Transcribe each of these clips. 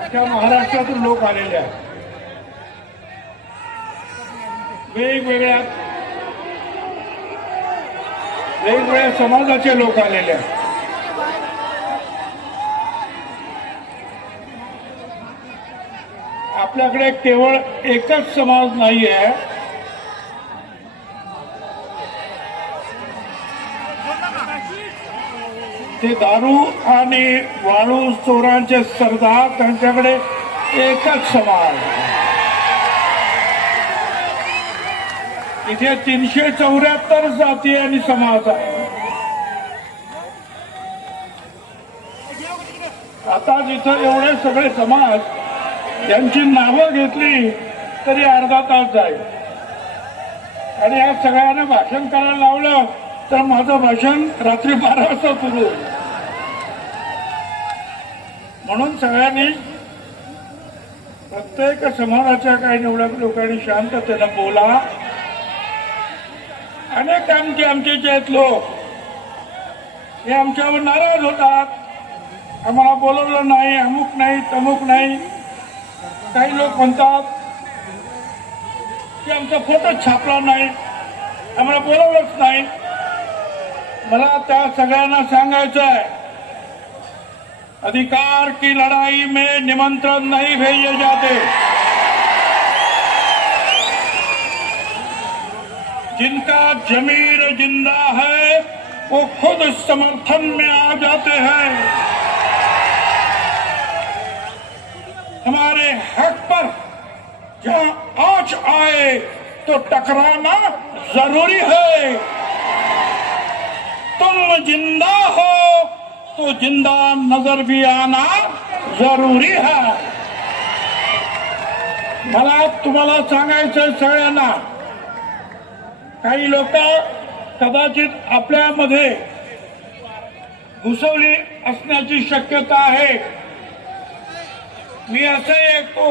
अख्ख्या महाराष्ट्रातून लोक आलेले आहेत. वेगवेगळ्या वेगवेगळ्या समाजाचे लोक आलेले आहेत. आपल्याकडे केवळ एकच समाज नाही आहे ते दारू आणि वाळू चोरांचे सरदार त्यांच्याकडे एकच समाज इथे तीनशे चौऱ्याहत्तर जाती आणि समाज आहे. आता जिथं एवढे सगळे समाज यांची नावं घेतली तरी अर्धा तास जाईल. आणि या सगळ्यांना भाषण करायला लावलं तर माझं भाषण रात्री बारा वाजता सुरू. होईल म्हणून सगळ्यांनी प्रत्येक समाजाच्या काही निवडक लोकांनी शांततेनं बोला. अनेक आमचे आमचे जे आहेत लोक. हे आमच्यावर नाराज होतात. आम्हाला बोलवलं नाही अमुक नाही तमुक नाही. काही लोक म्हणतात की आमचा फोटो छापला नाही. आम्हाला बोलवलंच नाही. मला त्या सगळ्यांना अधिकार की लड़ाई में निमंत्रण नहीं भेजे जाते। जिनका जमीर ज़िंदा है, वो खुद समर्थन में आ जाते हैं। हमारे हक पर जहाँ आज आए तो टकराना ज़रूरी है। तुम जिंदा हो तो जिंदा नजर भी आना जरुरी है। मला तुम्हाला सांगायचं सगळ्यांना काही लोक कदाचित आपल्यामध्ये घुसवली असण्याची शक्यता आहे. मी असं ऐकतो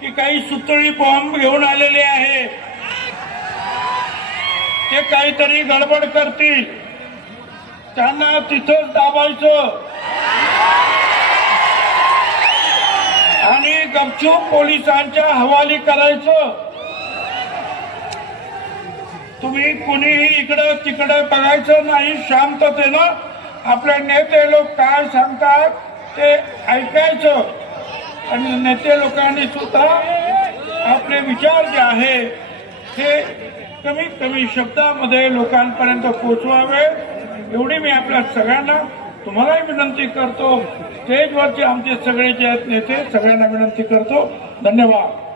की काही सुतळी बॉम्ब घेऊन आलेले आहे ते काहीतरी गडबड करतील. त्यांना तिथंच दाबायचं. आणि गपचूप पोलिसांच्या हवाली करायचं. तुम्ही कुणीही इकडं तिकडं बघायचं नाही शांततेनं. आपले नेते लोक काय सांगतात ते ऐकायचं. आणि नेते लोकांनी सुद्धा आपले विचार जे आहे ते कमीत कमी शब्दामध्ये लोकांपर्यंत पोचवावे एवढी मी आपल्या सगळ्यांना तुम्हालाही विनंती करतो. स्टेजवरचे आमचे सगळे जे आहेत नेते सगळ्यांना विनंती करतो. धन्यवाद.